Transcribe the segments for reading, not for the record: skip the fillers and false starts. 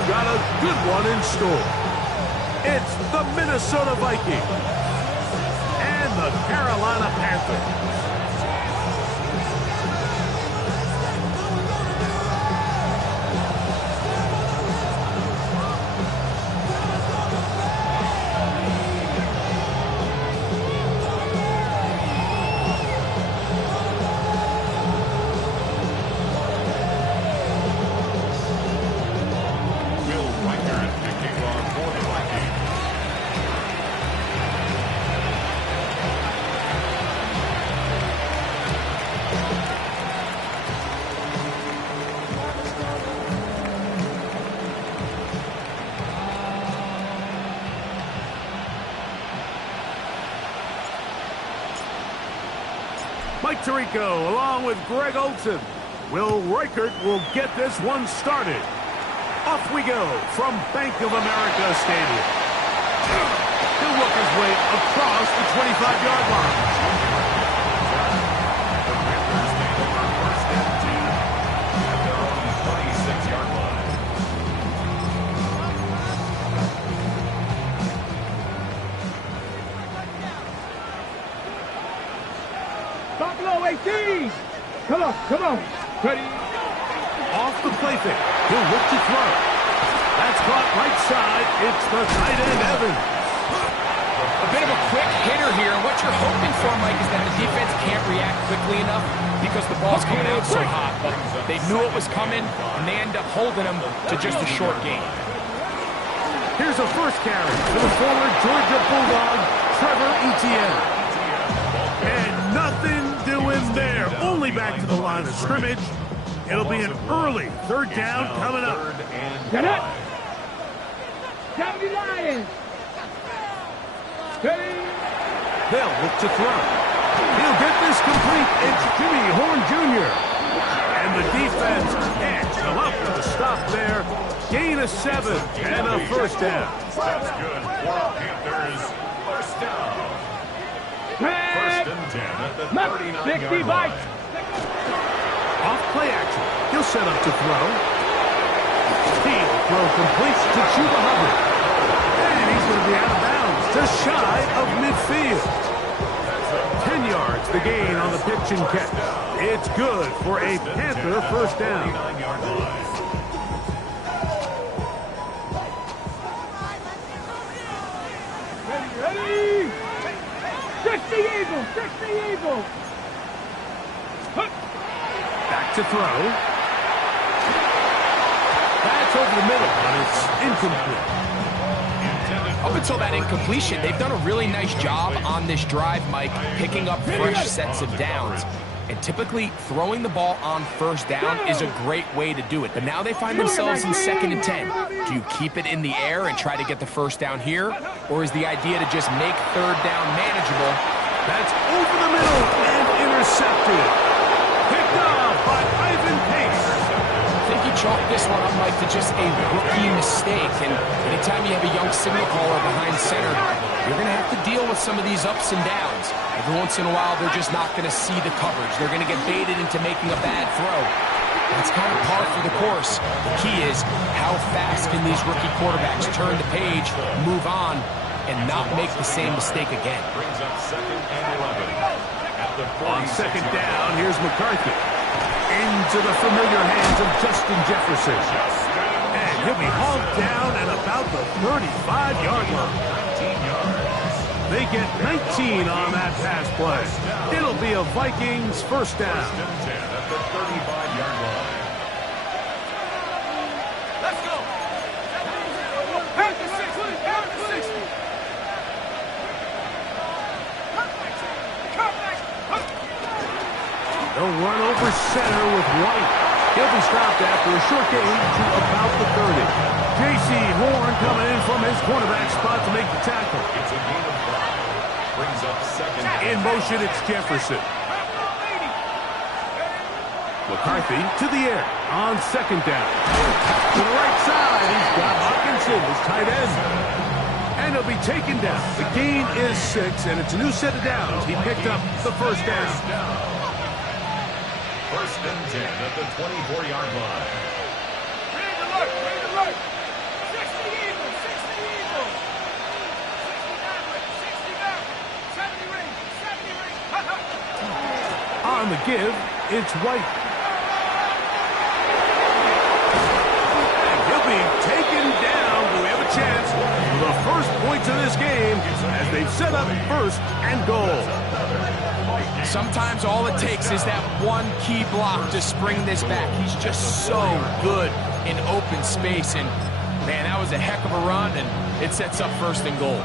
we've got a good one in store. It's the Minnesota Vikings and the Carolina Panthers. Mike Tirico along with Greg Olsen. Will Reichert will get this one started. Off we go from Bank of America Stadium. He'll work his way across the 25-yard line. The Panthers take over first and 10 at their own 26-yard line. Buffalo 18! Come on. Ready? Off the play fake. He'll look to throw. That's caught right side. It's the tight end, Evans. A bit of a quick hitter here. What you're hoping for, Mike, is that the defense can't react quickly enough because the ball's coming out so hot. But they knew it was coming, and they end up holding them to just a short gain. Here's a first carry for the former Georgia Bulldog, Trevor Etienne. And nothing doing there. Only back to the line of scrimmage. It'll be an early third down coming up. Get it! County Lions! Ready? They'll look to throw. He'll get this complete. It's Jimmy Horn Jr. And the defense can't come up with a stop there. Gain of 7 and a first down. That's good for Panthers. First down. First and 10 at the 39-yard line. Off play action. He'll set up to throw. Field throw completes to Chuba Hubbard. And he's going to be out of bounds, just shy of midfield. 10 yards the gain on the pitch and catch. It's good for a Panther first down. 39-yard line. Ready? 60 Eagles! Back to throw. That's over the middle, but it's incomplete. Up until that incompletion, they've done a really nice job on this drive, Mike, picking up fresh sets of downs. And typically, throwing the ball on first down is a great way to do it. But now they find themselves in 2nd and 10. Do you keep it in the air and try to get the first down here? Or is the idea to just make third down manageable? That's over the middle and intercepted. Picked off by Ivan Pace. I think you chalk this one up, Mike, to just a rookie mistake. And anytime you have a young signal caller behind center, you're going to have to deal with some of these ups and downs. Every once in a while, they're just not going to see the coverage. They're going to get baited into making a bad throw. That's kind of par for the course. The key is how fast can these rookie quarterbacks turn the page, move on, and not make the same mistake again. Brings up 2nd and 11. On 2nd down, here's McCarthy. Into the familiar hands of Justin Jefferson. And he'll be hauled down at about the 35-yard line. 19 yards. They get 19 on that pass play. It'll be a Vikings first down. First and 10 at the 35-yard line. Let's go! Back to 60! They'll run over center with White. He'll be stopped after a short gain to about the 30. J.C. Horn coming in from his cornerback spot to make the tackle. It's a gain of 5. Brings up 2nd. In motion, it's Jefferson. McCarthy to the air on 2nd down. To the right side, he's got Hawkinson, his tight end. And he'll be taken down. The gain is 6, and it's a new set of downs. He picked up the first down. First and 10 at the 24-yard line. give, it's White. And he'll be taken down. Do we have a chance for the first points of this game as they've set up first and goal? Sometimes all it takes is that one key block to spring this back. He's just so good in open space. And, man, that was a heck of a run, and it sets up first and goal.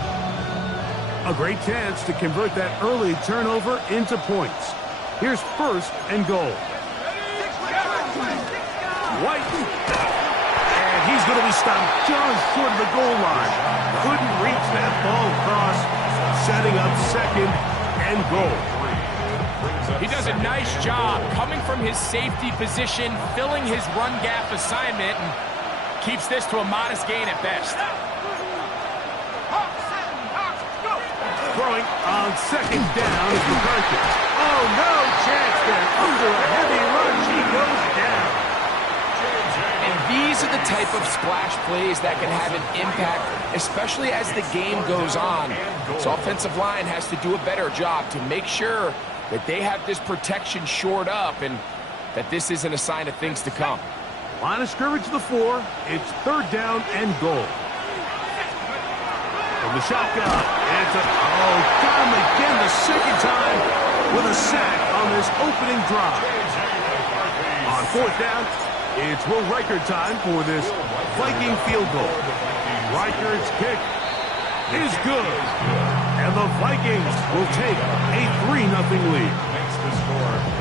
A great chance to convert that early turnover into points. Here's first and goal. White. And he's going to be stopped just short of the goal line. Couldn't reach that ball across. Setting up second and goal. He does a nice job coming from his safety position, filling his run gap assignment, and keeps this to a modest gain at best. Throwing on second down is McCarthy. Oh, no chance there. Under a heavy rush, he goes down. And these are the type of splash plays that can have an impact, especially as the game goes on. So offensive line has to do a better job to make sure that they have this protection shored up and that this isn't a sign of things to come. Line of scrimmage to the 4. It's third down and goal. From the shotgun, it's got him again the second time with a sack on this opening drive. On fourth down, it's Will Reichert time for this Viking field goal. Reichert's kick is good. And the Vikings will take a 3-0 lead.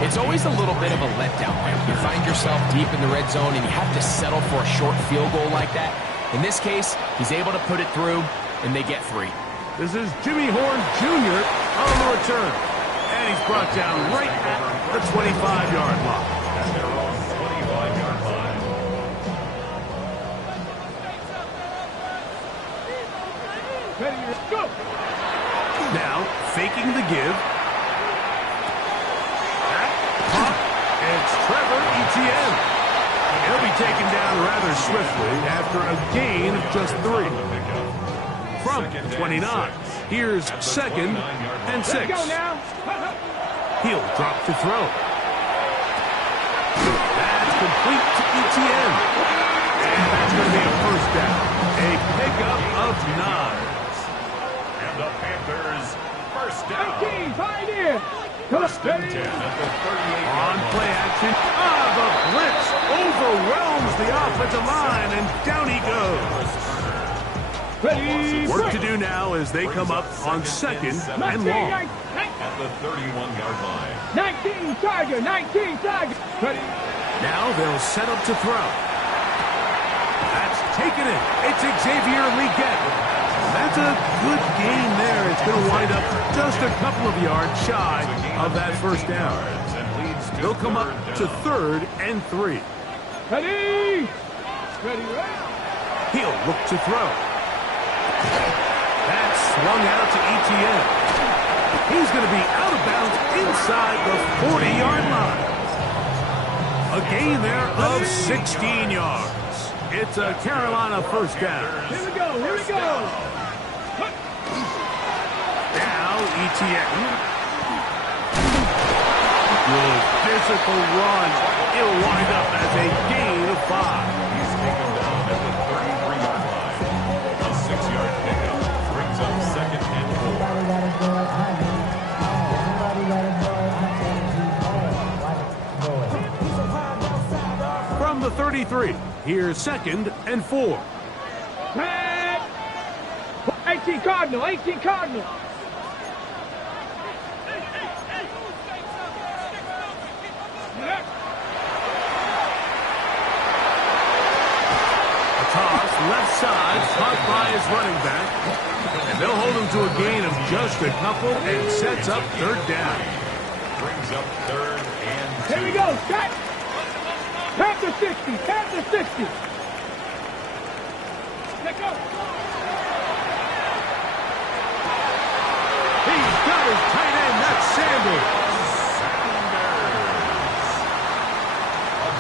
It's always a little bit of a letdown when you find yourself deep in the red zone and you have to settle for a short field goal like that. In this case, he's able to put it through, and they get 3. This is Jimmy Horn Jr. on the return. And he's brought down right at the 25-yard line. Ready, go! Now, faking the give. It's Trevor Etienne. He'll be taken down rather swiftly after a gain of just 3. From 29, here's second and 6. Go now. He'll drop to throw. That's complete to Etienne. And that's going to be a first down. A pickup of 9. And the Panthers first down. 18, find in. First and 10 at the 38. On play action. The blitz overwhelms the offensive line, and down he goes. Ready, Work to do now as they come up on second and long. At the 31-yard line. 19 Tiger, 19 Tiger. Ready. Now they'll set up to throw. That's taken it. It's Xavier Leggett. That's a good gain there. It's going to wind up just a couple of yards shy of that first down. They'll come up to third and 3. Ready. Ready, ready. He'll look to throw. That's swung out to Etienne. He's going to be out of bounds inside the 40-yard line. A gain there of 16 yards. It's a Carolina first down. Here we go, here we go. Now Etienne. Good physical run. It'll wind up as a gain of 5. He's taken down at the 33-yard line. A 6-yard pickup brings up second and 4. From the 33, here's second and 4. 18 Cardinal, 18 Cardinal. A toss, left side, caught by his running back. And they'll hold him to a gain of just a couple and sets up third down. Brings up third and 2. Here we go, set. Panther 60, Panther 60. Let go. He's got his tight end, that's Sanders.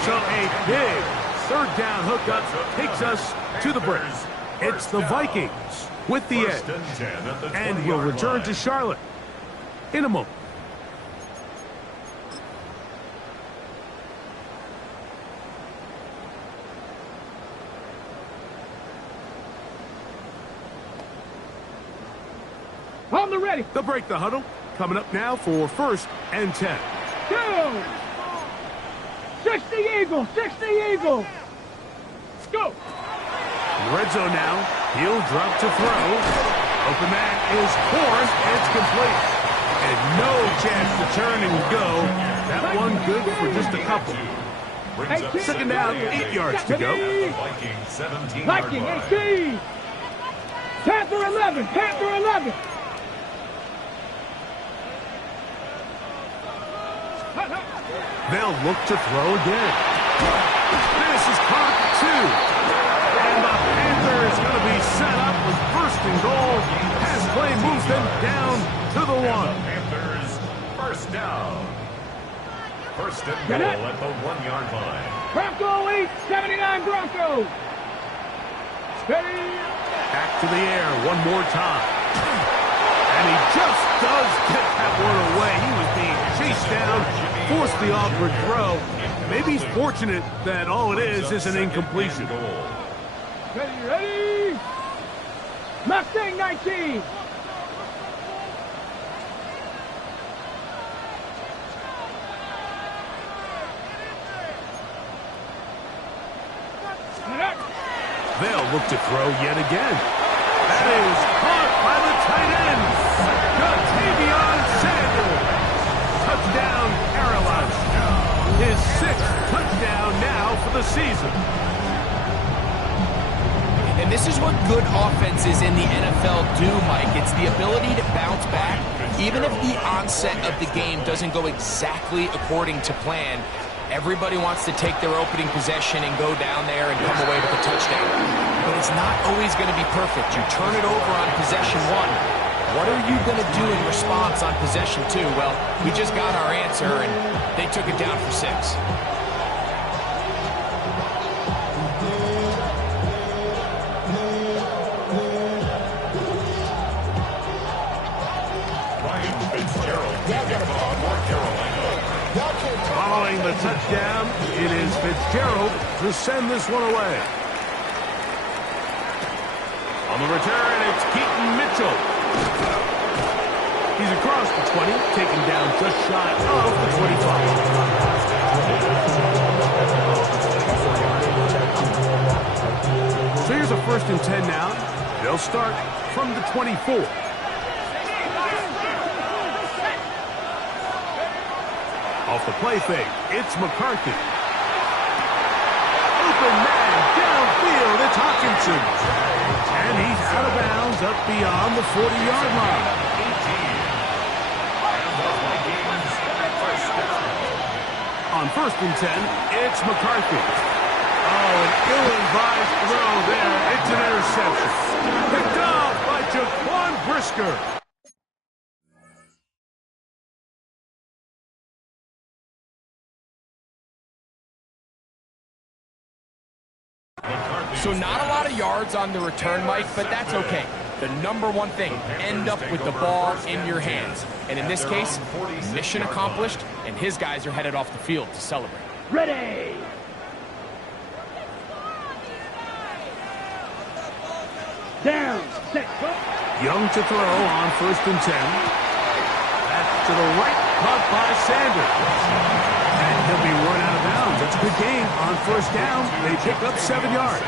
So a big third down hookup takes us to the break. It's the Vikings with the edge. And we'll return to Charlotte in a moment. On the ready. They'll break the huddle. Coming up now for 1st and 10. 60 Eagles, 60 Eagles. Go. Red zone now. He'll drop to throw. Open man is forced. It's complete. And no chance to turn and go. That one good for just a couple. Second down, 8 yards to go. Vikings 17. Viking 18. Panther 11, Panther 11. They'll look to throw again. This is caught 2. And the Panther is going to be set up with 1st and goal. Pass play moves them down to the 1. Panthers 1st down. 1st and goal at the 1-yard line. Bronco 8, 79 Broncos. Steady. Back to the air one more time. And he just does get that one away. He was being chased down, forced the awkward throw. Maybe he's fortunate that all it is an incompletion. Ready. Mustang 19. They'll look to throw yet again. That is caught by the tight end. Ja'Tavion Sanders. Touchdown, Carolina. His 6th touchdown now for the season. And this is what good offenses in the NFL do, Mike. It's the ability to bounce back. Even if the onset of the game doesn't go exactly according to plan, everybody wants to take their opening possession and go down there and come away with a touchdown. But it's not always going to be perfect. You turn it over on possession 1. What are you going to do in response on possession 2? Well, we just got our answer, and they took it down for 6. Following the touchdown, it is Fitzgerald to send this one away. On the return, it's Keaton Mitchell. He's across the 20, taken down just shy of the 25. So here's a 1st and 10 now. They'll start from the 24. Off the play fake, it's McCarthy. Open man, downfield, it's Hawkinson. And he's out of bounds up beyond the 40-yard line. On 1st and 10, it's McCarthy. Oh, an ill-advised throw there. It's an interception. Picked off by Jaquan Brisker. So not a lot of yards on the return, Mike, but that's okay. The number one thing, end up with the ball in your hands. And in this case, mission accomplished, and his guys are headed off the field to celebrate. Ready. Down. Set. Young to throw on 1st and 10. That's to the right, caught by Sanders. And he'll be run out of bounds. It's a good game on 1st down. They pick up 7 yards.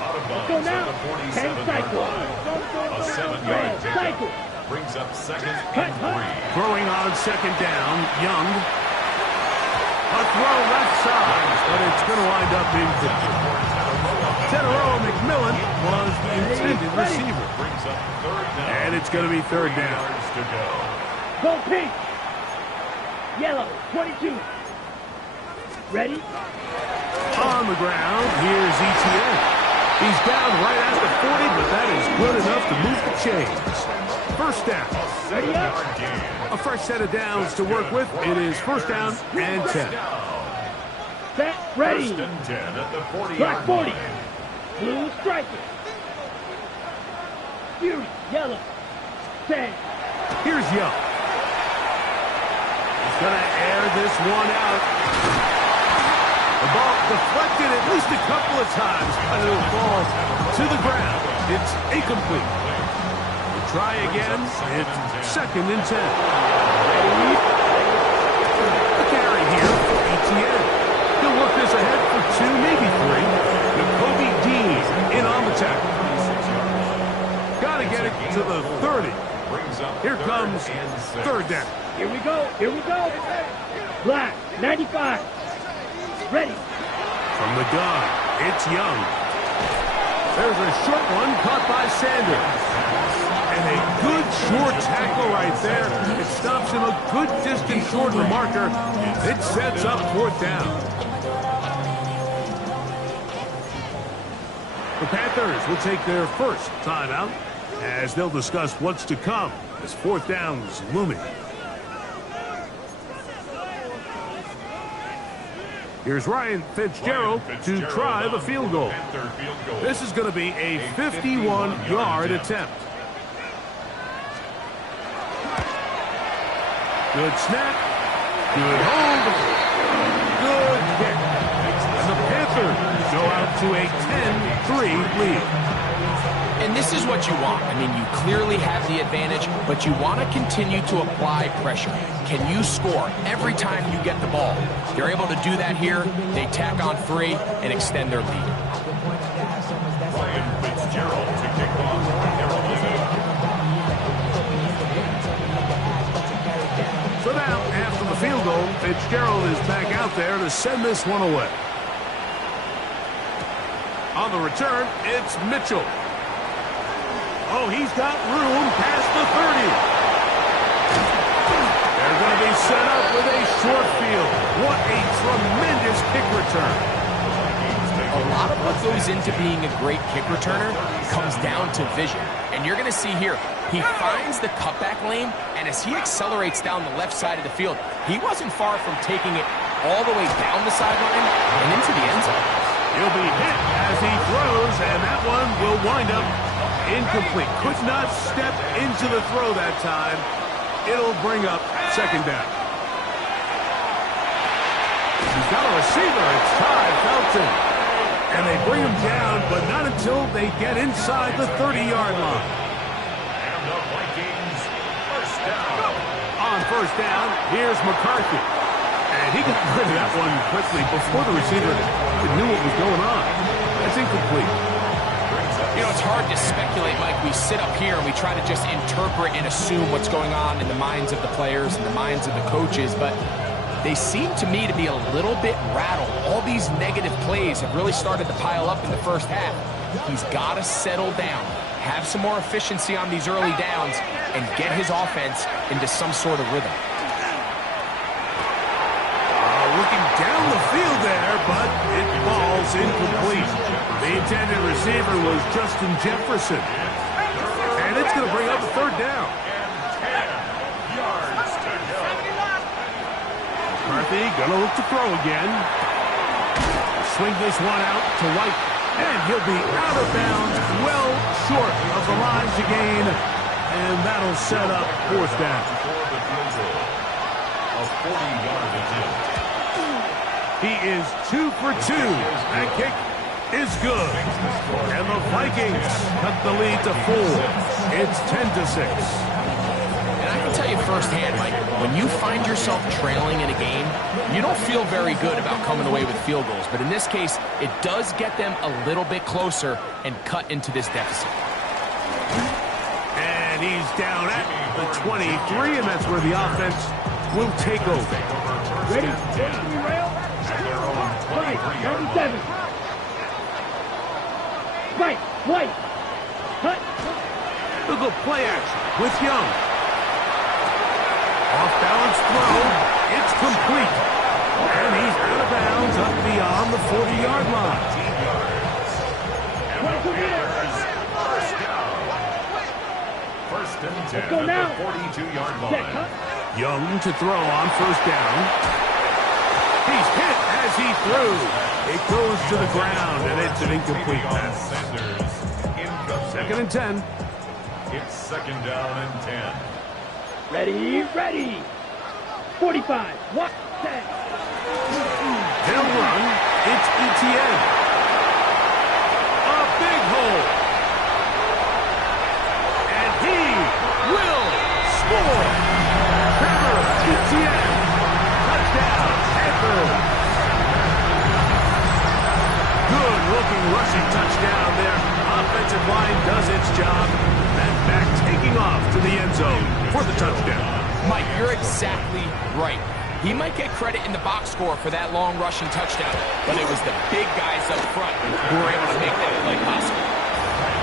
Out of Go bounds now. at the 10 cycle. A 7-yard Cycle. pickup brings up 2nd Cut. and 3. Throwing on 2nd down, Young. A throw left side, but it's going to wind up incomplete. Tenero McMillan was the intended receiver. Brings up 3rd down. And it's going to be 3rd down. Yards to go. Go pink. Yellow. 22. Ready. On the ground, here's ETN. He's down right at the 40, but that is good enough to move the chains. 1st down. Ready up. A fresh set of downs to work with. It is 1st down and 10. Set. Ready. 1st and 10 at the 40-yard Black 40. line. Blue striker. Fury. Yellow. 10. Here's Young. He's going to air this one out. The ball deflected at least a couple of times, but it'll fall to the ground. It's incomplete. The try again. It's 2nd and 10. A carry here for ETN. He'll work this ahead for 2, maybe 3. Jacoby Dean in on the tackle. Got to get it to the 30. Here comes 3rd down. Here we go. Here we go. Black, 95. Ready. From the gun, it's Young. There's a short one caught by Sanders. And a good short tackle right there. It stops him a good distance short of the marker. It sets up 4th down. The Panthers will take their first timeout as they'll discuss what's to come as 4th down's looming. Here's Ryan Fitzgerald to try the field goal. This is going to be a 51-yard attempt. Good snap. Good hold. Good kick. And the Panthers go out to a 10-3 lead. And this is what you want. I mean, you clearly have the advantage, but you want to continue to apply pressure. Can you score every time you get the ball? They're able to do that here. They tack on 3 and extend their lead. Ryan Fitzgerald to kick off Carolina. So now, after the field goal, Fitzgerald is back out there to send this one away. On the return, it's Mitchell. Oh, he's got room past the 30. They're going to be set up with a short field. What a tremendous kick return. A lot of what goes into being a great kick returner comes down to vision. And you're going to see here, he finds the cutback lane, and as he accelerates down the left side of the field, he wasn't far from taking it all the way down the sideline and into the end zone. He'll be hit as he throws, and that one will wind up incomplete. Could not step into the throw that time. It'll bring up 2nd down. He's got a receiver. It's Ty Felton. And they bring him down, but not until they get inside the 30-yard line. And the Vikings, 1st down. On 1st down, here's McCarthy. And he got rid of that one quickly before the receiver knew what was going on. That's incomplete. You know, it's hard to speculate, Mike. We sit up here and we try to just interpret and assume what's going on in the minds of the players and the minds of the coaches, but they seem to me to be a little bit rattled. All these negative plays have really started to pile up in the first half. He's got to settle down, have some more efficiency on these early downs, and get his offense into some sort of rhythm. Looking down the field there, but it falls incomplete. The intended receiver was Justin Jefferson. And it's going to bring up a 3rd down. McCarthy going to look to throw again. Swing this one out to White. And he'll be out of bounds, well short of the line to gain. And that'll set up 4th down. A 40-yard attempt. He is 2 for 2. That kick is good. And the Vikings cut the lead to 4. It's 10-6. And I can tell you firsthand, Mike, when you find yourself trailing in a game, you don't feel very good about coming away with field goals. But in this case, it does get them a little bit closer and cut into this deficit. And he's down at the 23, and that's where the offense will take over. Ready? Rail. Right, 97. Right, White. Cut. Look at play action with Young. Off-balance throw. It's complete. And he's out of bounds up beyond the 40-yard line. First and 10 Let's go now. at the 42-yard line. Young to throw on 1st down. He's hit as he threw. It goes to the ground, and it's an incomplete pass. Sanders, incomplete. 2nd and 10. It's 2nd down and 10. Ready, ready. 45. 1, 10. They'll run. It's ETN. A big hole. And he rushing touchdown there. Offensive line does its job. That back taking off to the end zone for the touchdown. Mike, you're exactly right. He might get credit in the box score for that long rushing touchdown, but it was the big guys up front who were able to make that play possible.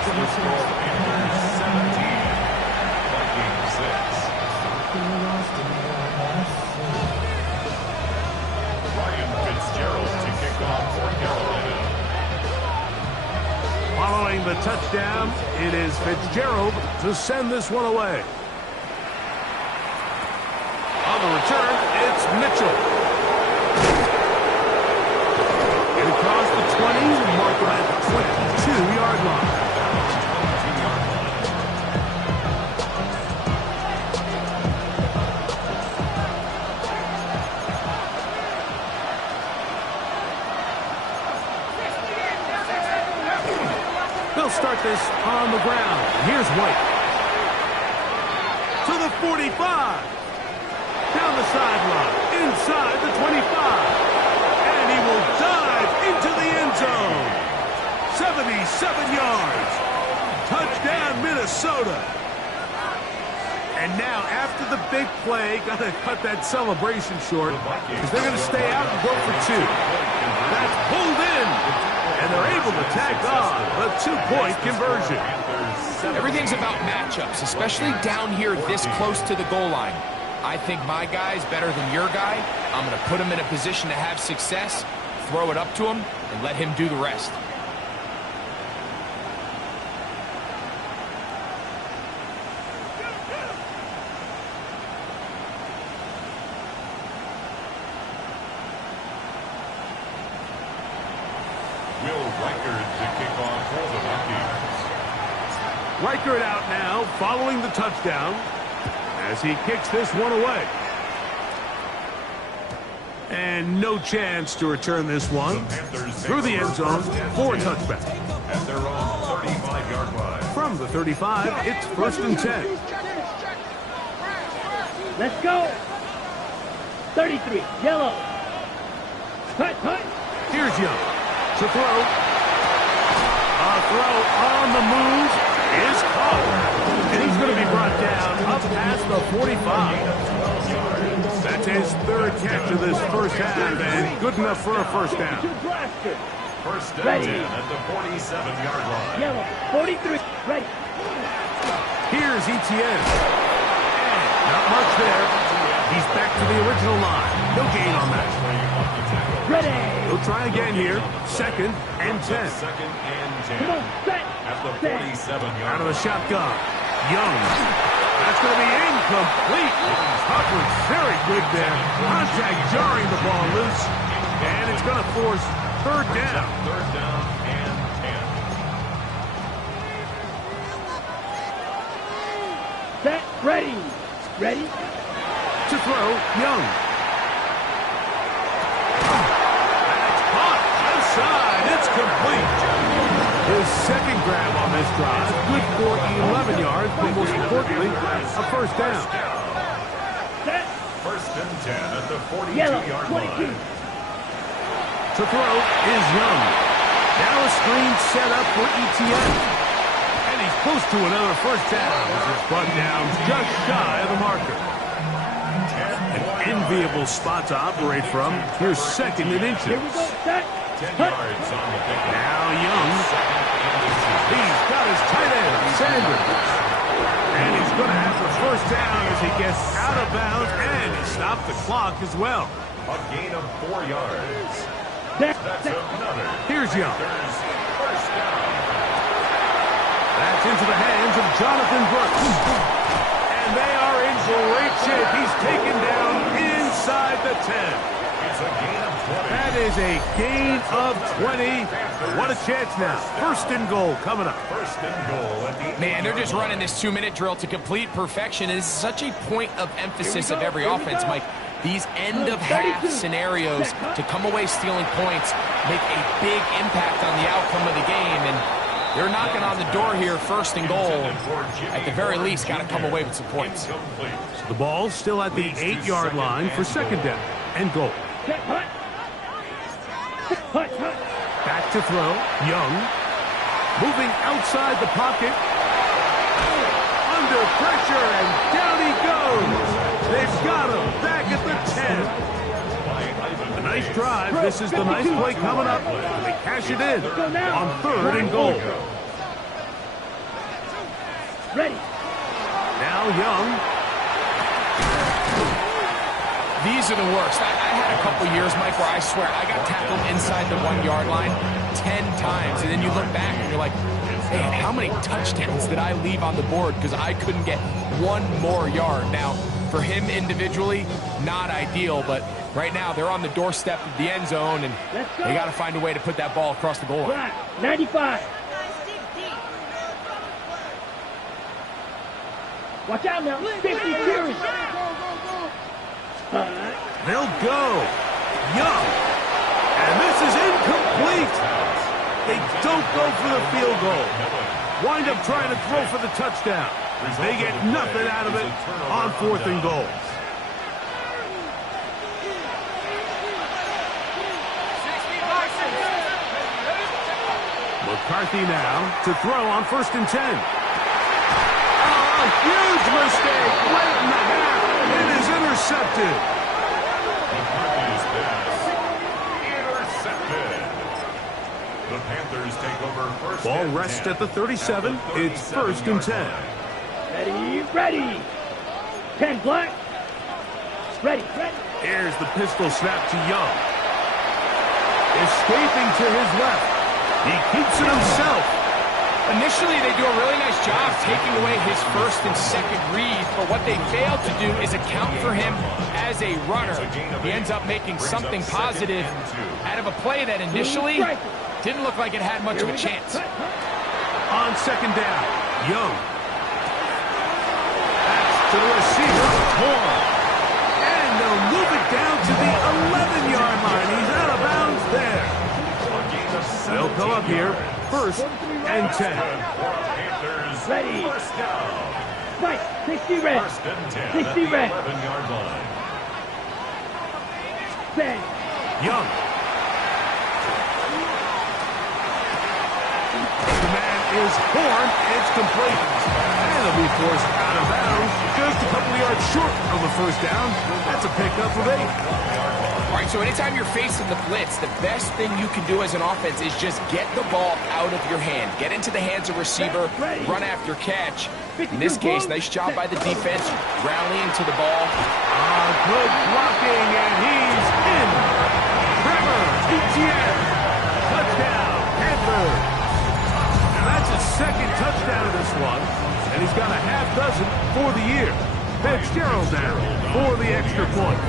The score, Panthers 17, Vikings 6. Ryan Fitzgerald to kick off for Carolina. Following the touchdown, it is Fitzgerald to send this one away. On the return, it's Mitchell. And across the 20, mark him at the 22-yard line. They'll start this on the ground. Here's White. To the 45. Down the sideline, inside the 25. And he will dive into the end zone. 77 yards. Touchdown, Minnesota. And now, after the big play, got to cut that celebration short because they're going to stay out and go for two. That's pulled in. And they're able to tack on a two-point conversion. Everything's about matchups, especially down here this close to the goal line. I think my guy's better than your guy. I'm going to put him in a position to have success, throw it up to him, and let him do the rest. Will Reichard to kick off for the Vikings. Reichard out now following the touchdown as he kicks this one away. And no chance to return this one through the end zone for a touchback. At their own 35-yard line. From the 35, it's 1st and 10. Let's go. 33, yellow. Cut, cut. Here's Young to throw. A throw on the move is caught. And he's going to be brought down up past the 45. That's his third catch of this first half, and good enough for a first down. First and Ready. 10 at the 47-yard line. Yellow, 43, ready. Here's Etienne. And not much there. He's back to the original line. No gain on that. Ready. He'll try again here. 2nd and 10. Second and 10. Come on, set. At the 47-yard Out of line. the shotgun. Young. That's going to be incomplete. Coverage very good there. Contact jarring the ball loose. And it's going to force third down. Third down and 10. Set, ready. Ready. To throw, Young. That's caught. Outside. It's complete. His second grab on this drive. Good for 11 yards, but most importantly, a first down. Set. First and 10 at the Yellow, 42-yard 22. line. To throw is Young. Now a screen set up for Etienne. And he's close to another first down as it's brought down just shy of the marker. An enviable spot to operate from. Here's 2nd and inches. Here we go, set. 10 Cut. yards on the pickup. Now Young. Second and 2. He's got his tight end, Sanders. And he's going to have the first down as he gets out of bounds, and he stopped the clock as well. A gain of 4 yards. Set, That's set. another. Here's Young. Panthers first down. That's into the hands of Jonathan Brooks. And they are in great shape. He's taken down inside the 10. It's a gain of 20. That is a gain of 20. What a chance now. 1st and goal coming up. First and goal at the Man, they're just 8-yard running this 2-minute drill to complete perfection. It is such a point of emphasis of every offense, Mike. These end-of-half scenarios to come away stealing points make a big impact on the outcome of the game, and they're knocking on the door here, 1st and goal. At the very least, got to come away with some points. Incomplete. The ball's still at the 8-yard line for 2nd down and goal. Set, hut. Hut, hut. Back to to throw. Young. Moving outside the pocket. Under pressure, and down he goes. They've got him back at the 10. A nice drive. This is the nice play coming up. They cash it in on 3rd and goal. Ready. Now Young. These are the worst. I had a couple years, Mike, where I swear I got tackled inside the 1-yard line 10 times. And then you look back and you're like, man, how many touchdowns did I leave on the board because I couldn't get one more yard? Now, for him individually, not ideal, but right now they're on the doorstep of the end zone, and they got to find a way to put that ball across the goal line. 95. Watch out now. 50 series. They'll go. Young. And this is incomplete. They don't go for the field goal. Wind up trying to throw for the touchdown. They get nothing out of it on 4th and goal. McCarthy now to throw on 1st and 10. A huge mistake late in the half. It is intercepted. McCarthy's pass intercepted. The Panthers take over first. Ball and rests 10 at the 37. It's 1st and 10. Ready. 10 black. Ready. Here's the pistol snap to Young. Escaping to his left. He keeps it himself. Initially, they do a really nice job taking away his 1st and 2nd read, but what they fail to do is account for him as a runner. He ends up making something positive out of a play that initially didn't look like it had much of a chance. On 2nd down, Young. That's to the receiver, Horn. And they'll move it down to the 11-yard line. He's out of bounds there. They'll come up here, 1st and 10. Panthers Ready. first down. Right. 60 red. 1st and 10 60 at the red. 11-yard line. Bang. Young. The man is Horn. It's complete. And they'll be forced out of bounds just a couple of yards short of the 1st down. That's a pickup of 8. All right, so anytime you're facing the blitz, the best thing you can do as an offense is just get the ball out of your hand. Get into the hands of receiver, run after catch. In this case, nice job by the defense, rallying to the ball. Good blocking, and he's in. Trevor Etienne. Touchdown, Panthers. Now that's his 2nd touchdown of this one, and he's got a half dozen for the year. Fitzgerald now for the extra point.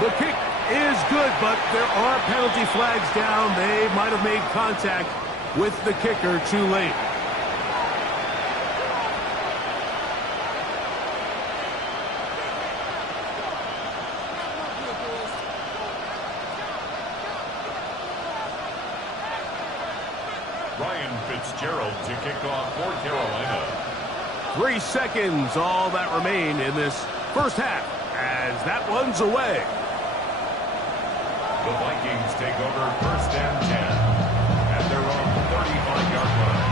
The kick is good, but there are penalty flags down. They might have made contact with the kicker too late. Ryan Fitzgerald to kick off for Carolina. 3 seconds, all that remain in this 1st half, as that one's away. The Vikings take over 1st and 10 at their own 35-yard line.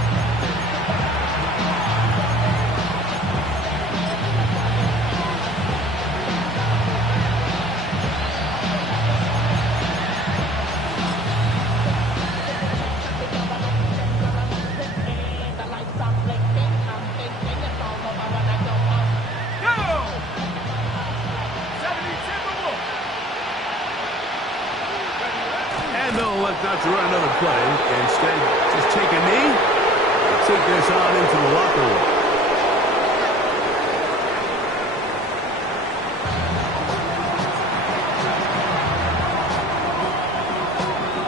And they'll elect not to run another play. Instead, just take a knee and take this on into the locker room.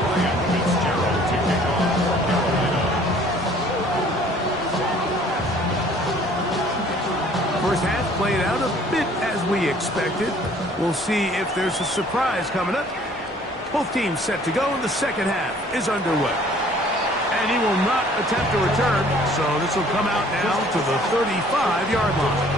Ryan Fitzgerald to kick off for Carolina. 1st half played out a bit as we expected. We'll see if there's a surprise coming up. Both teams set to go, and the 2nd half is underway. And he will not attempt a return, so this will come out now to the 35-yard line.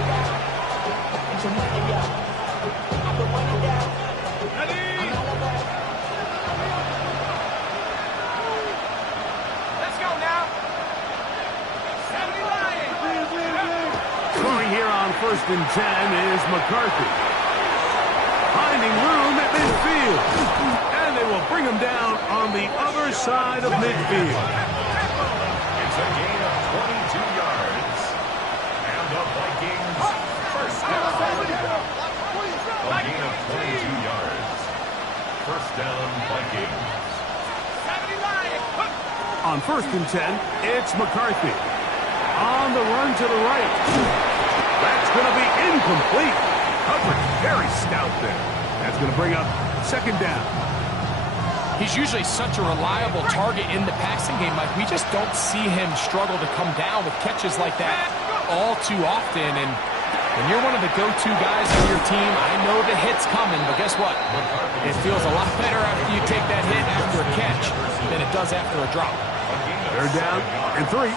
and 10 is McCarthy. Finding room at midfield. And they will bring him down on the other side of midfield. It's a gain of 22 yards. And the Vikings first down. A gain of 22 yards. First down, Vikings. On 1st and 10, it's McCarthy. On the run to the right. That's going to be incomplete. Coverage very stout there. That's going to bring up 2nd down. He's usually such a reliable target in the passing game, Mike. We just don't see him struggle to come down with catches like that all too often. And when you're one of the go-to guys on your team, I know the hit's coming, but guess what? It feels a lot better after you take that hit after a catch than it does after a drop. 3rd down and 3.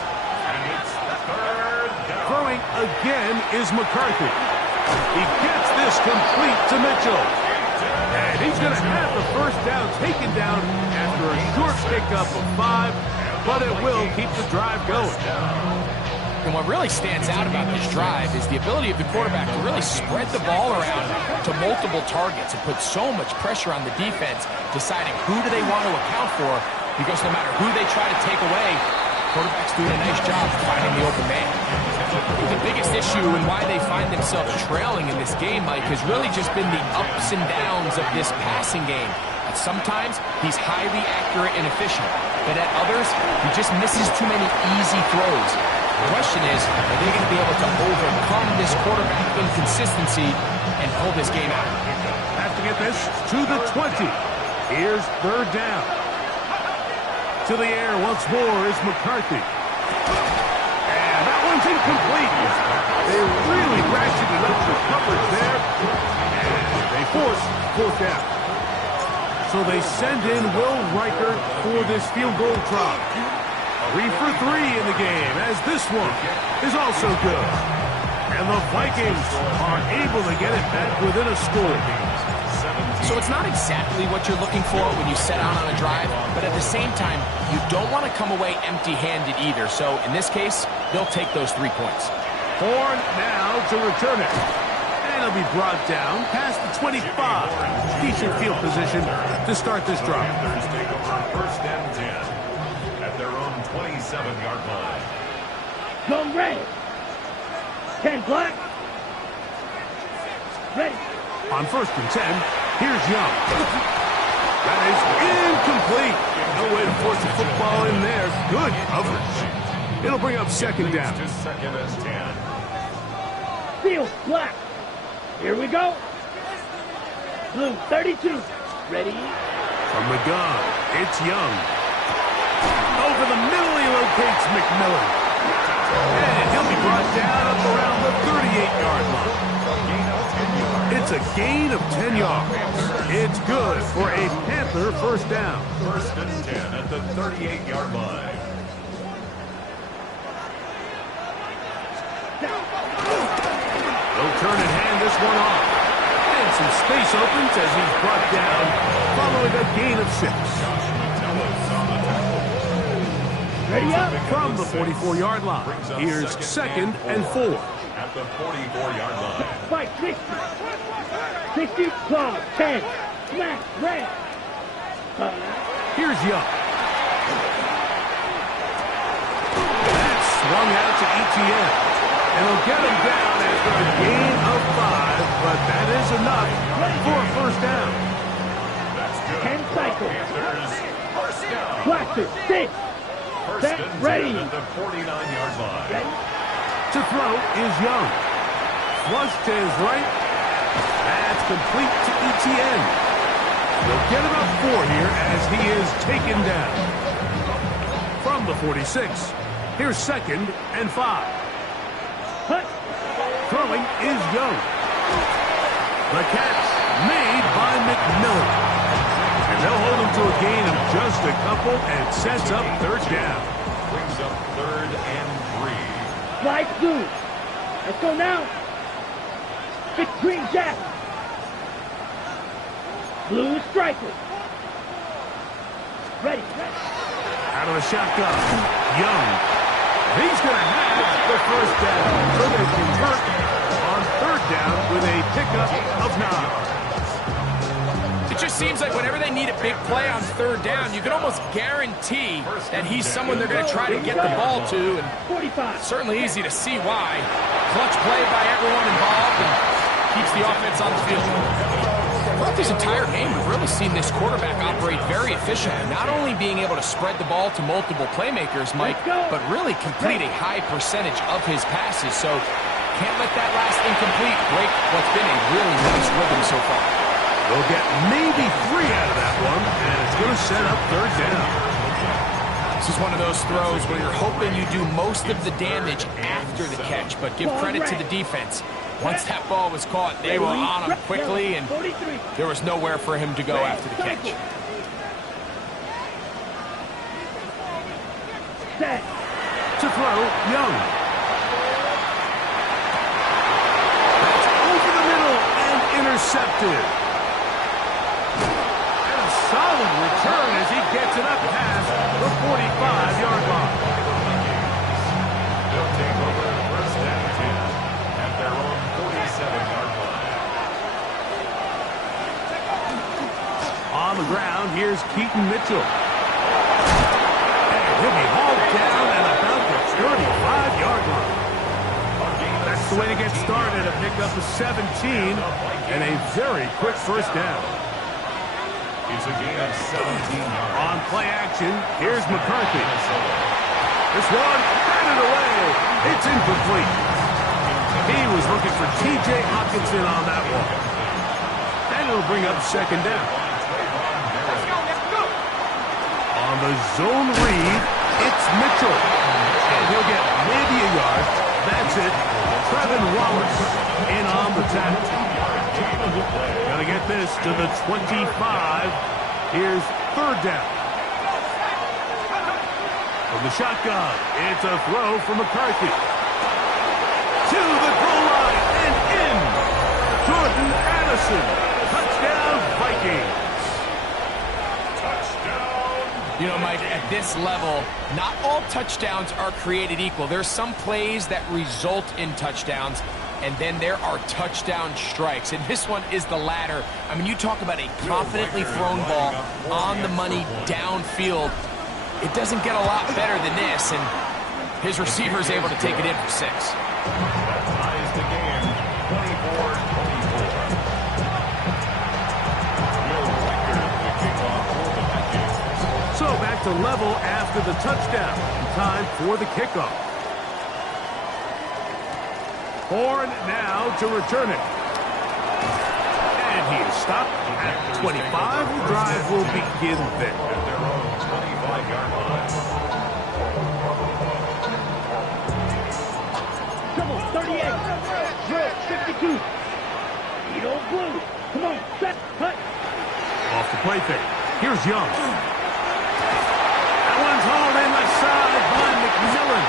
Throwing again is McCarthy. He gets this complete to Mitchell. And he's going to have the 1st down taken down after a short pickup of 5, but it will keep the drive going. And what really stands out about this drive is the ability of the quarterback to really spread the ball around to multiple targets and put so much pressure on the defense, deciding who do they want to account for, because no matter who they try to take away, quarterback's doing a nice job of finding the open man. The biggest issue and why they find themselves trailing in this game, Mike, has really just been the ups and downs of this passing game. At sometimes, he's highly accurate and efficient, but at others, he just misses too many easy throws. The question is, are they going to be able to overcome this quarterback inconsistency and pull this game out? Have to get this to the 20. Here's 3rd down. To the air once more is McCarthy. And that one's incomplete. They really ratcheted up the coverage there. And they force 4th down. So they send in Will Riker for this field goal try. 3 for 3 in the game, as this one is also good. And the Vikings are able to get it back within a score. So it's not exactly what you're looking for when you set out on a drive, but at the same time, you don't want to come away empty-handed either. So in this case, they'll take those 3 points. Horn now to return it. And it'll be brought down past the 25. Decent field position to start this drive. Panthers take over 1st and 10 at their own 27-yard line. Go red. 10 black. Ready. On 1st and 10, here's Young. That is incomplete. No way to force the football in there. Good coverage. It'll bring up 2nd down. To 2nd and 10. Field black. Here we go. Blue 32. Ready. From the gun, it's Young. Over the middle, he locates McMillan. And he'll be brought down up around the 38-yard line. It's a gain of 10 yards. It's good for a Panther 1st down. 1st and 10 at the 38-yard line. They'll turn and hand this one off. And some space opens as he's brought down following a gain of 6. Ready up. From the 44-yard line, here's 2nd and 4. At the 44-yard line. Fight 60. 60, claw, 10. Smash, red. Here's Young. That's swung out to ETN. And he'll get him down after a gain of 5, but that is enough for a 1st down. That's good. 10 cycles. Panthers 1st down. Blaster, 6. 1st Set, and 10 ready. at the 49-yard line. Ready. To throw is Young. Flush to his right. That's complete to ETN. They'll get about 4 here as he is taken down. From the 46, here's 2nd and 5. Hut. Throwing is Young. The catch made by McMillan. And they'll hold him to a gain of just a couple and sets up 3rd down. Brings up 3rd and 3. Slide blue. Let's go now. Big green jack. Blue striker. Ready. Out of the shotgun. Young. He's going to have the 1st down. So they convert on down with a pickup of 9. It just seems like whenever they need a big play on third down, you can almost guarantee that he's someone they're going to try to get the ball to, and certainly easy to see why. Clutch play by everyone involved and keeps the offense on the field. Throughout this entire game, we've really seen this quarterback operate very efficiently, not only being able to spread the ball to multiple playmakers, Mike, but really complete a high percentage of his passes, so can't let that last incomplete break what's been a really nice rhythm so far. They'll get maybe 3 out of that one, and it's going to set up third down. This is one of those throws where you're hoping you do most of the damage after the catch, but give credit to the defense. Once that ball was caught, they were on him quickly, and there was nowhere for him to go after the catch. To throw, Young. That's over the middle and intercepted. And a solid return as he gets it up past the 45-yard line. They'll take over first and 10 at their own 47-yard line. On the ground, here's Keaton Mitchell. And he'll be hauled down at about the 35-yard line. That's the way to get started, a pickup of 17 and a very quick first down. It's a gain of 17 yards. On play action, here's McCarthy. This one, batted away. It's incomplete. He was looking for T.J. Hockenson on that one. And it'll bring up second down. On the zone read, it's Mitchell. And he'll get maybe a yard. That's it. Trevin Wallace in on the tackle. Gonna get this to the 25. Here's third down. From the shotgun, it's a throw from McCarthy. To the goal line and in. Jordan Addison. Touchdown, Vikings. You know, Mike, at this level, not all touchdowns are created equal. There's some plays that result in touchdowns, and then there are touchdown strikes. And this one is the latter. I mean, you talk about a confidently thrown ball on the money downfield. It doesn't get a lot better than this, and his receiver is able to take it in for 6. That ties the game, 24-24. So back to level after the touchdown. Time for the kickoff. Horn now to return it. And he is stopped at 25. The drive will begin then. At their own 25-yard line. Double 38. Drill 52. Edo blue. Come on, set, cut. Off the play fake. Here's Young. That one's hauled in the side by McMillan.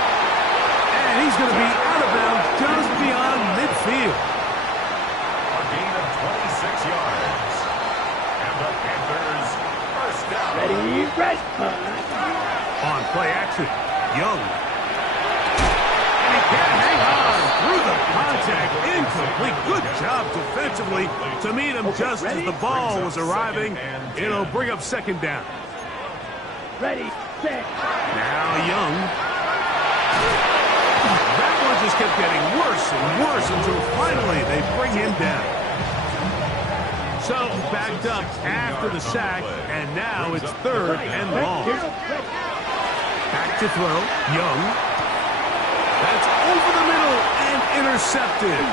And he's going to be out of bounds just beyond midfield. A gain of 26 yards. And the Panthers first down. Ready, red. On play action, Young. And he can't hang on through the contact. Incomplete. Good job defensively to meet him just as the ball was arriving. It'll bring up second down. Ready, set. Now Young. That one just kept getting worse and worse until finally they bring him down. So backed up after the sack, and now it's third and long. Back to throw, Young. That's over the middle and intercepted.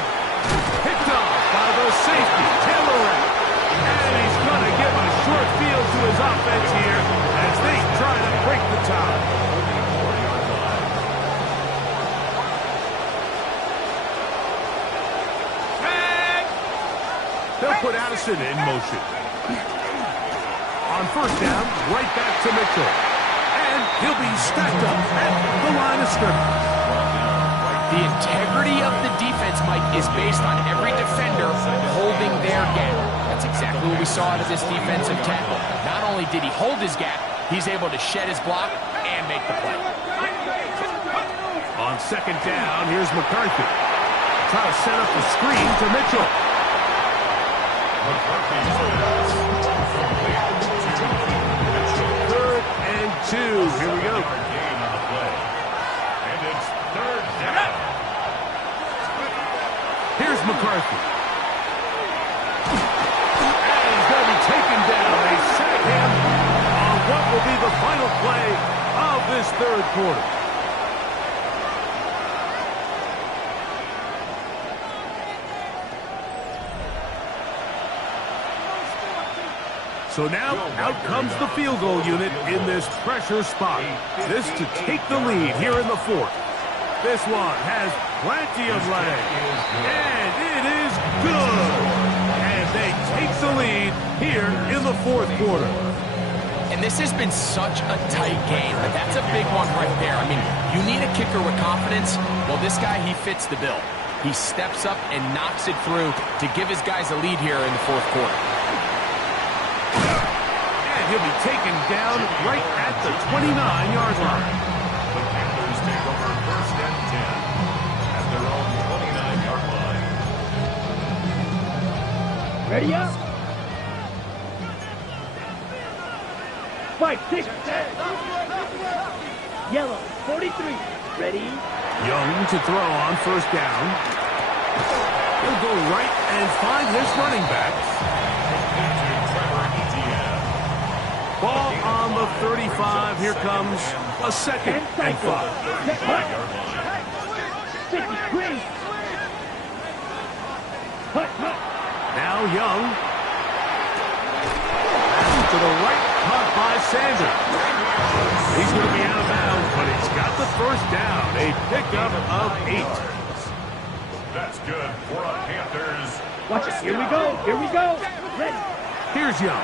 Picked off by the safety, Taylor. And he's going to give a short field to his offense here as they try to break the tie. They'll put Addison in motion. On first down, right back to Mitchell. And he'll be stacked up at the line of scrimmage. The integrity of the defense, Mike, is based on every defender holding their gap. That's exactly what we saw out of this defensive tackle. Not only did he hold his gap, he's able to shed his block and make the play. On second down, here's McCarthy. try to set up the screen to Mitchell. Third and 2. Here we go. And it's third down. Here's McCarthy. And he's going to be taken down. They sack him on what will be the final play of this third quarter. So now, out comes the field goal unit in this pressure spot. This to take the lead here in the fourth. This one has plenty of leg. And it is good. And they take the lead here in the fourth quarter. And this has been such a tight game, but that's a big one right there. I mean, you need a kicker with confidence. Well, this guy, he fits the bill. He steps up and knocks it through to give his guys a lead here in the fourth quarter. He'll be taken down right at the 29-yard line. The Panthers take over first and 10 at their own 29-yard line. Ready up. 5, 6. Yellow, 43. Ready? Young to throw on first down. He'll go right and find his running backs. Ball on the 35. Here comes a second and 5. 53. Now Young. To the right, caught by Sanders. He's going to be out of bounds, but he's got the first down. A pickup of 8. That's good for the Panthers. Watch it. Here we go. Here we go. Ready. Here's Young.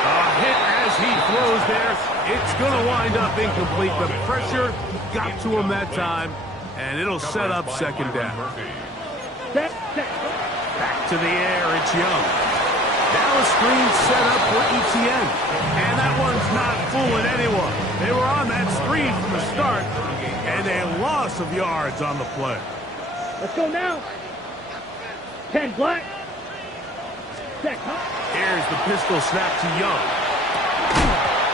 A hit as he throws there. It's going to wind up incomplete. The pressure got to him that time, and it'll set up second down. Set. Back to the air, it's Young. Now a screen set up for Etienne. And that one's not fooling anyone. They were on that screen from the start, and a loss of yards on the play. Let's go now. 10 black. Set. Here's the pistol snap to Young.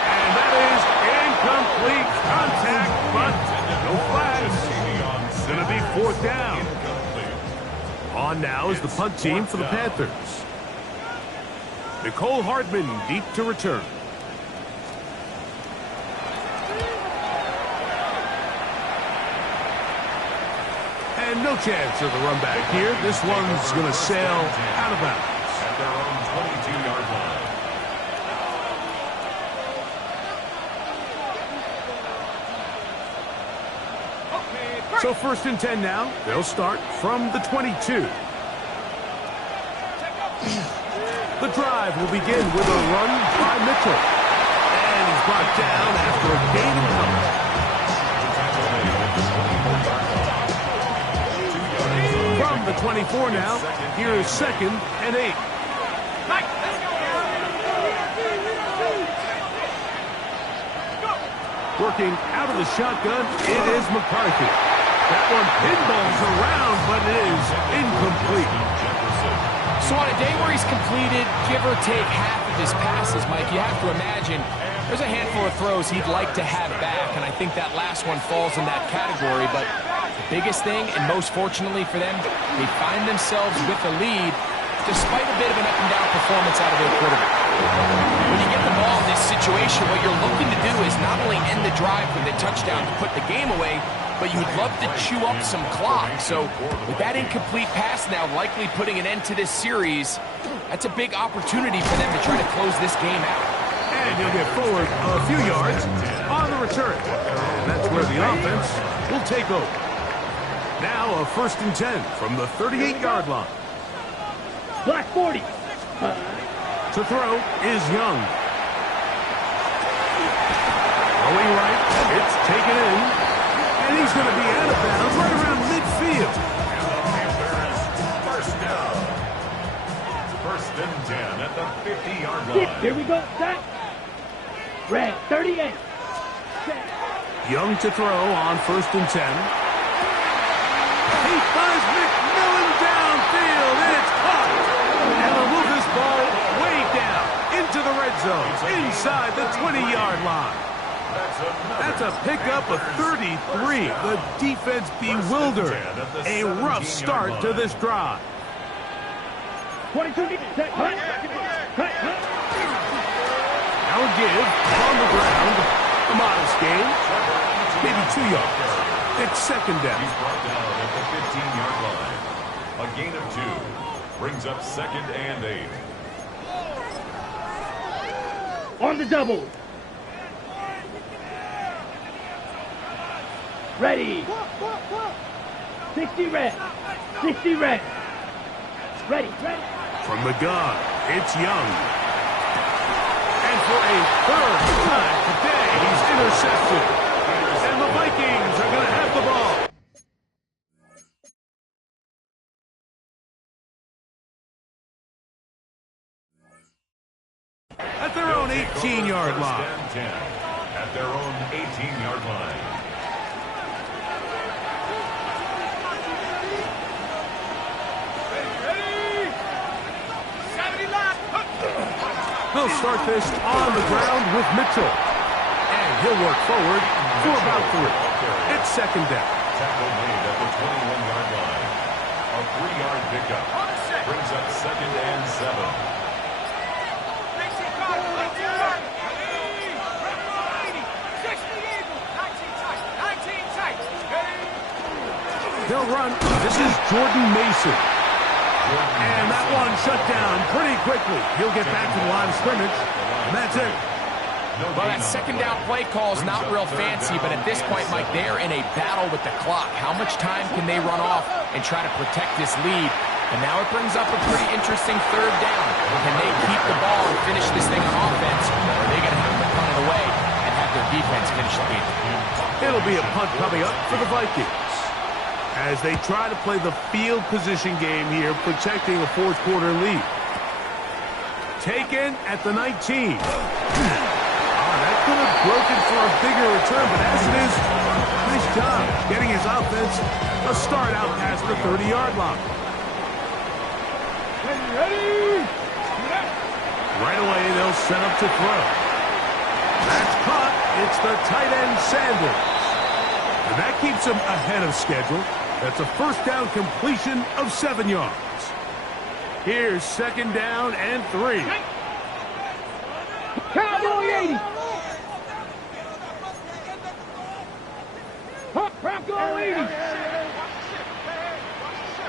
And that is incomplete contact, but no flags. It's going to be fourth down. On now is the punt team for the Panthers. Nicole Hardman deep to return. And no chance of the run back here. This one's going to sail out of bounds. At their own 22-yard line. So first and 10 now. They'll start from the 22. The drive will begin with a run by Mitchell. And he's brought down after a gain of coverage. From the 24 now, here is second and 8. Working out of the shotgun, it is McCarthy. That one pinballs around, but it is incomplete. So on a day where he's completed, give or take half of his passes, Mike, you have to imagine there's a handful of throws he'd like to have back, and I think that last one falls in that category. But the biggest thing, and most fortunately for them, they find themselves with the lead despite a bit of an up-and-down performance out of their quarterback. When you get the ball in this situation, what you're looking to do is not only end the drive with a touchdown to put the game away, but you'd love to chew up some clock. So with that incomplete pass now likely putting an end to this series, that's a big opportunity for them to try to close this game out. And he'll get forward a few yards on the return. And that's where the offense will take over. Now a first and 10 from the 38-yard line. Black 40. To throw is Young. Going right, it's taken in. And he's going to be out of bounds right around midfield. First down. First and 10 at the 50-yard line. Here we go. Set. Red 38. Set. Young to throw on first and 10. He finds McMillan downfield. It's caught. And they'll move this ball way down into the red zone, inside the 20-yard line. That's a pickup of 33. The defense bewildered. A rough start to this drive. 22 set. Now a give on the ground. A modest gain. Maybe 2 yards. It's second down. He's brought down at the 15-yard line. A gain of 2 brings up second and 8. On the double. Ready. 60 red. 60 red. Ready. From the gun, it's Young. And for a third time today, he's intercepted. And the Vikings are going to have the ball. At their own 18-yard line. At their own 18-yard line. They'll start this on the ground with Mitchell. And he'll work forward for about 3. It's second down. Tackle made at the 21-yard line. A 3-yard pickup brings up second and 7. They'll run. This is Jordan Mason. And that one shut down pretty quickly. He'll get back to the line of scrimmage, and that's it. Well, that second down play call is not real fancy, but at this point, Mike, they're in a battle with the clock. How much time can they run off and try to protect this lead? And now it brings up a pretty interesting third down. Can they keep the ball and finish this thing on offense, or are they going to have to punt it away and have their defense finish the game? It'll be a punt coming up for the Vikings as they try to play the field position game here, protecting a fourth-quarter lead. Taken at the 19. That could have broken for a bigger return, but as it is, nice job getting his offense a start out past the 30-yard line. Ready. Right away, they'll set up to throw. That's caught. It's the tight end, Sanders. And that keeps him ahead of schedule. That's a first down completion of 7 yards. Here's second down and 3. Cowboy 80. Bronco 80.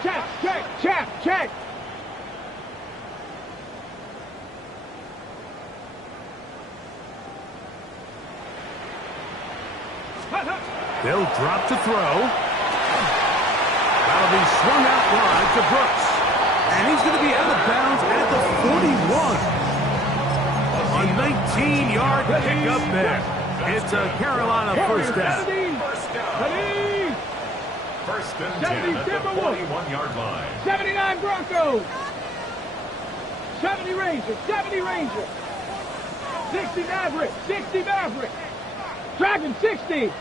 Check. They'll drop to throw. That'll be swung out wide to Brooks. And he's going to be out of bounds at the 41. A 19-yard pickup there. It's a Carolina first down. First and 10 at the 41-yard line. 79 Broncos. 70 Rangers. 60 Maverick. Dragon 60.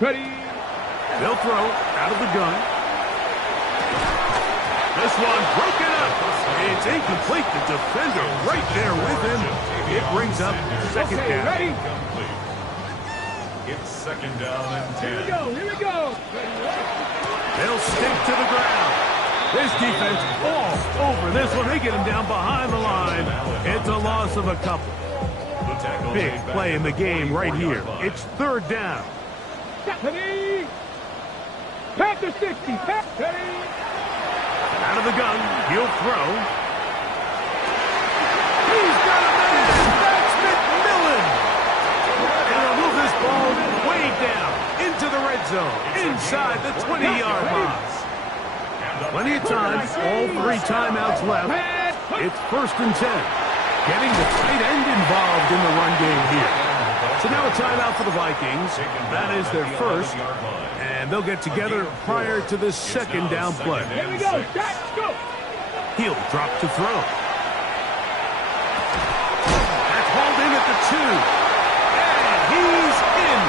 Ready. They'll throw out of the gun. This one broken up. It's incomplete. The defender right there with him. It brings up second down. Ready. It's second down and 10. Here we go. They'll stick to the ground. This defense all over this one. They get him down behind the line. It's a loss of a couple. Big play in the game right here. It's third down. Ready. Panther 60. Ready. Out of the gun. He'll throw. He's got a man. That's McMillan. And they'll move this ball way down into the red zone, inside the 20-yard line. Plenty of time. All 3 timeouts left. It's first and 10. Getting the tight end involved in the run game here. So now a timeout for the Vikings. That is their first. And they'll get together prior to this second down play. Here we go. Jack, go. He'll drop to throw. That's hauled in at the 2. And he's in.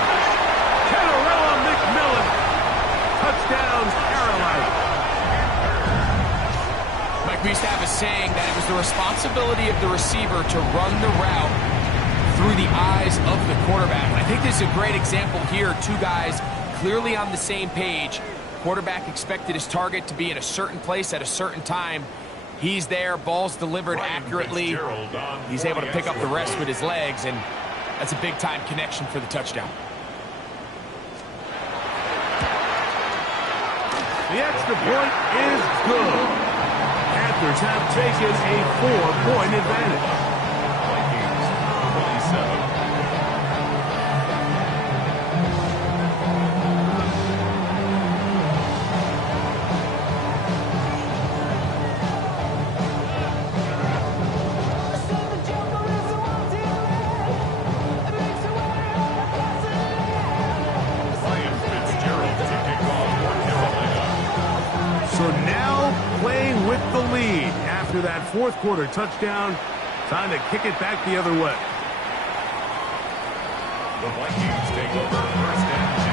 Kenarella McMillan. Touchdown, We used to have a saying that it was the responsibility of the receiver to run the route through the eyes of the quarterback. And I think this is a great example here. Two guys clearly on the same page. Quarterback expected his target to be in a certain place at a certain time. He's there, ball's delivered accurately. He's able to pick up the rest with his legs, and that's a big-time connection for the touchdown. The extra point is good. Panthers have taken a 4-point advantage. Vikings 27. After that fourth quarter touchdown, time to kick it back the other way. The Vikings take over first and 10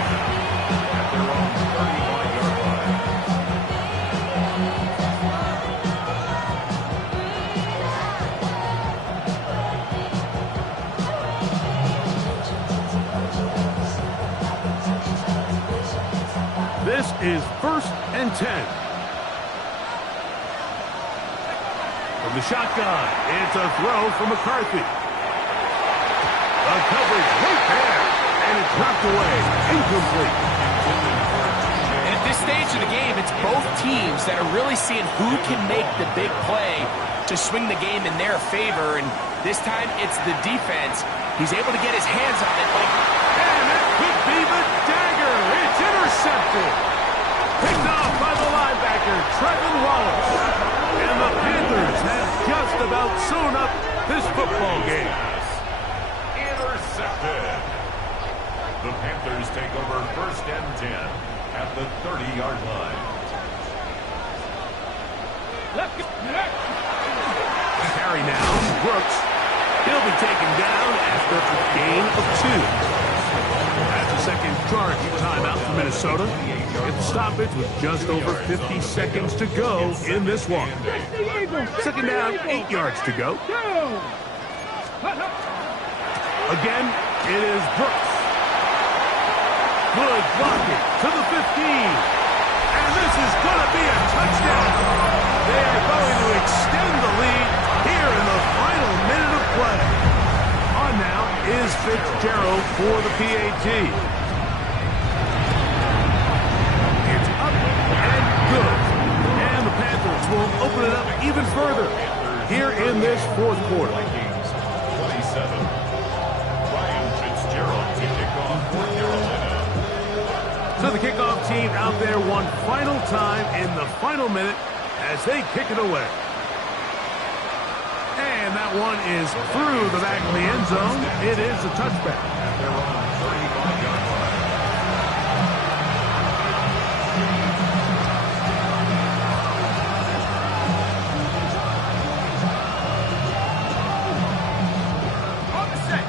at their own 35-yard line. This is first and 10. From the shotgun, it's a throw from McCarthy. The coverage right there, and it's knocked away, incomplete. And at this stage of the game, it's both teams that are really seeing who can make the big play to swing the game in their favor, and this time it's the defense. He's able to get his hands on it. And that could be the dagger. It's intercepted. Picked off by the linebacker, Trevin Wallace. And the Panthers have just about sewn up this football game. Intercepted. The Panthers take over first and 10 at the 30-yard line. Carry now, Brooks. He'll be taken down after a gain of 2. That's a second charge timeout for Minnesota. Get the stoppage with just over 50 seconds to go in this one. Second down, 8 yards to go. Again, it is Brooks. Good blocking to the 15. And this is going to be a touchdown. They are going to extend the lead here in the final minute of play. On now is Fitzgerald for the PAT. It's up and good. And the Panthers will open it up even further here in this fourth quarter. Vikings 27. Ryan Fitzgerald to kick off for Carolina. So the kickoff team out there one final time in the final minute as they kick it away. And that one is through the back of the end zone. It is a touchback. They're on 35-yard line.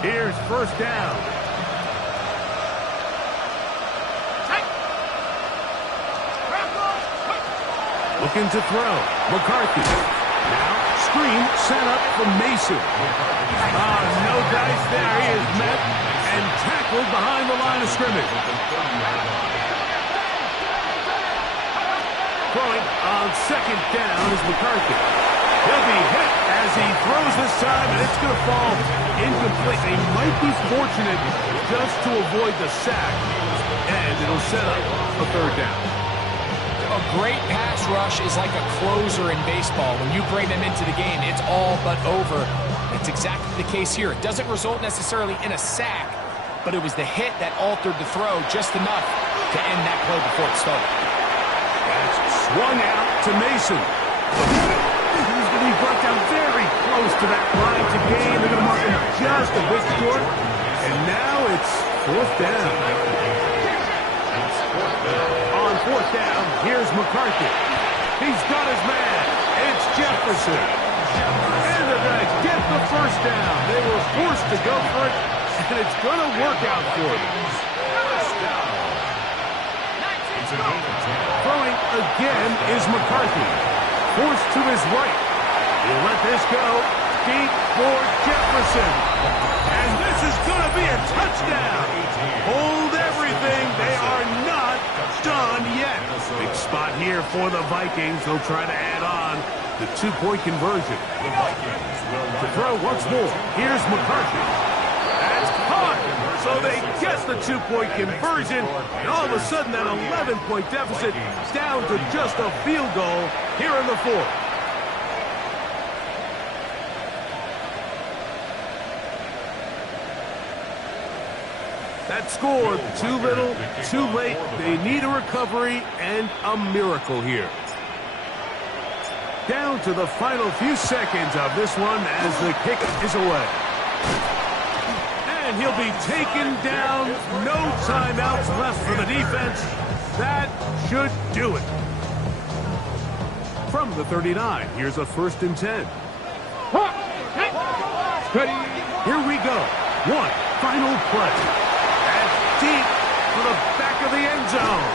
Here's first down. Looking to throw. McCarthy. Now screen set up for Mason. No dice there. He is met and tackled behind the line of scrimmage. Throwing on second down is McCarthy. He'll be hit as he throws this time, and it's going to fall incomplete. They might be fortunate just to avoid the sack, and it'll set up a third down. A great pass rush is like a closer in baseball. When you bring them into the game, it's all but over. It's exactly the case here. It doesn't result necessarily in a sack, but it was the hit that altered the throw just enough to end that play before it started. That's swung out to Mason. He's going to be brought down very close to that line to gain. They're going to mark him just a bit short. And now it's fourth down. On fourth down, here's McCarthy. He's got his man. It's Jefferson. And they're going to get the first down. They were forced to go for it, and it's going to work out for them. Throwing again is McCarthy. forced to his right. He'll let this go deep for Jefferson. And this is going to be a touchdown. Hold everything. They are not done yet. Big spot here for the Vikings. They'll try to add on the two-point conversion. To throw once more. Here's McCarthy. That's caught. So they get the two-point conversion. And all of a sudden, that 11-point deficit down to just a field goal here in the fourth. That score, too little, too late. They need a recovery and a miracle here. Down to the final few seconds of this one as the kick is away. And he'll be taken down. No timeouts left for the defense. That should do it. From the 39, here's a 1st and 10. Here we go. One final play. Deep for the back of the end zone.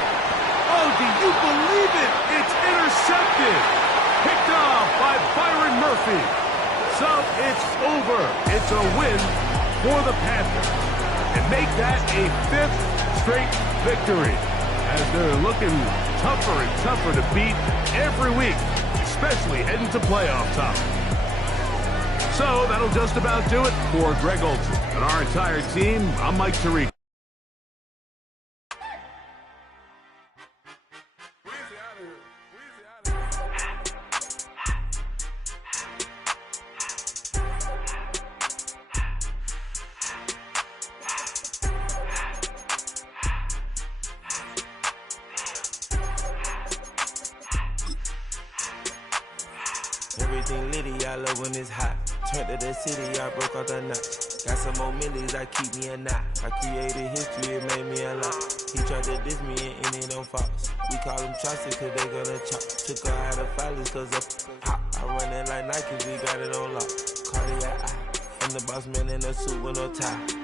Oh, do you believe it? It's intercepted. Picked off by Byron Murphy. So it's over. It's a win for the Panthers. And make that a 5th straight victory. As they're looking tougher and tougher to beat every week, especially heading to playoff time. So that'll just about do it for Greg Olson and our entire team. I'm Mike Tariq. Everything litty, I love when it's hot. Turned to the city, I broke out the knot. Got some more millies, I keep me a knot. I created history, it made me a lot. He tried to diss me and it don't false. We call them chopsticks cause they gonna chop. Took her out of filers cause of hot. I run it like Nike, we got it on lock. Cardiac eye. I'm the boss man in a suit with no tie.